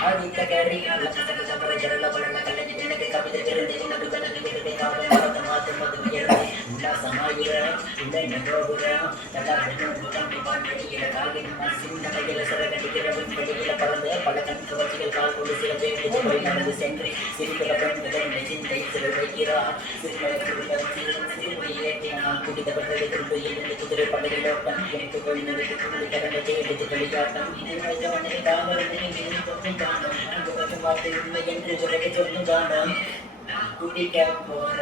ஆதித்த கரி லட்சத்த சபர ஜரல பலன கல்லடி பின்னடி கவிதை திறந்து நடு கலந்து விட்டு காவ மரத மாத்து மது உயர்ந்து உல்லாசமாகிற இல்லை நகோபுர தடாகம் பாண்டியில காகின் சின்ன கையில சிறகடிக்கிற விண்வெளியில பறந்து பல கண் கவர்ச்சிகள் கால் கொண்டு சில பேர் போய் நடந்து சென்று சிரிக்கிற பெண்கள் சிந்தை சிறு வைக்கிறார் சிறுமையை ஏற்றினான் குடித்தவர்களை திரும்ப எழுந்து குதிரை படையிலோட்டம் எனக்கு கொள்ளுக்கு குழு கரண்டத்தை எடுத்து களியாட்டம் வார்த்தை உண்மை என்று உலக சொல்லும் காணும் குடிக்க போற